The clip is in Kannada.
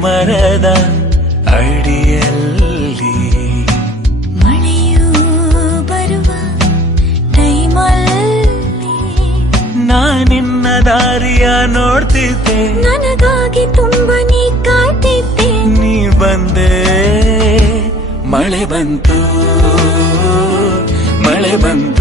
ಮರದ ಅಡಿಯಲ್ಲಿ ಮಳೆಯೂ ಬರುವ ಟೈಮಲ್ಲಿ ನಾನಿನ್ನ ದಾರಿಯ ನೋಡ್ತಿದ್ದೆ, ನನಗಾಗಿ ತುಂಬ ನೀ ಕಾಡ್ತಿದ್ದೆ. ನೀ ಬಂದೆ, ಮಳೆ ಬಂತು, ಮಳೆ ಬಂತು.